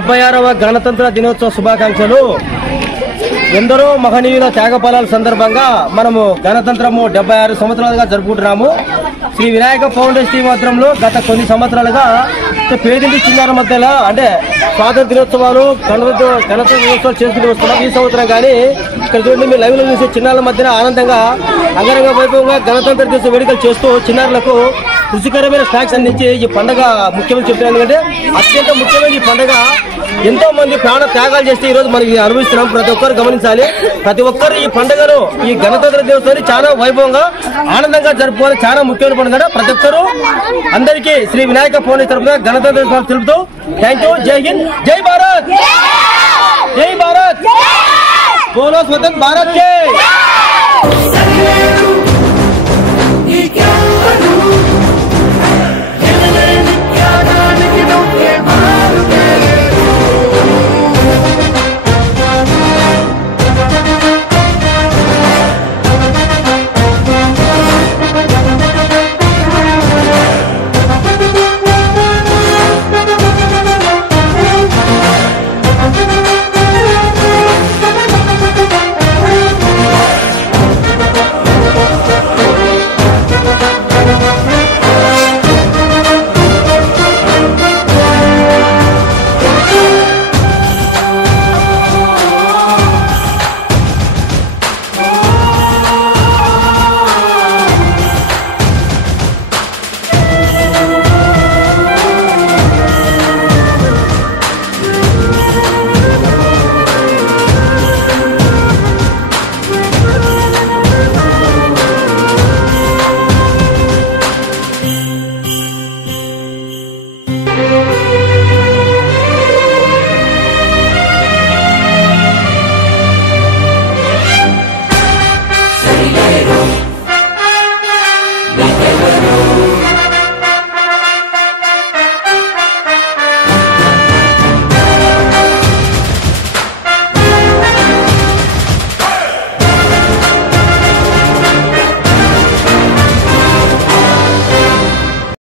76వ గణతంత్ర దినోత్సవ శుభాకాంక్షలు. ఎందరో మహనీయుల త్యాగఫలాల సందర్భంగా మనము గణతంత్రము 76 సంవత్సరాలుగా జరుపుకుంటున్నాము. శ్రీ వినాయక ఫౌండేషన్ టీం ఆధ్వర్యంలో గత కొన్ని సంవత్సరాలుగా పేదింటి చిన్నారుల మధ్యలో అంటే స్వాతంత్ర దినోత్సవాలు గణతంత్ర దినోత్సవాలు చేసుకుని వస్తున్నాం. ఈ సంవత్సరం కానీ ఇక్కడ చూడండి, మీరు లైవ్ లో చూసే చిన్నారుల మధ్యన ఆనందంగా అంగరంగ వైభవంగా గణతంత్ర దినోత్సవ వేడుకలు చేస్తూ చిన్నారులకు రుచికరమైన స్నాక్స్ అందించి ఈ పండుగ ముఖ్యమని చెప్తున్నాను. ఎందుకంటే అత్యంత ముఖ్యమైన ఈ పండుగ ఎంతో మంది ప్రాణ త్యాగాలు చేస్తే ఈ రోజు మనకి అనుభవిస్తున్నాం. ప్రతి ఒక్కరు గమనించాలి. ప్రతి ఒక్కరు ఈ పండుగను, ఈ గణతంత్ర దినోత్సవాన్ని చాలా వైభవంగా ఆనందంగా జరుపుకోవాలి. చాలా ముఖ్యమైన పండుగ. ప్రతి ఒక్కరు అందరికీ శ్రీ వినాయక ఫౌండేషన్ తరఫున గణతంత్ర దినోత్సవం తెలుపుతూ థ్యాంక్ యూ. జై హింద్, జై భారత్, జై భారత్, బోలో స్వతంత్ర భారత్ జై.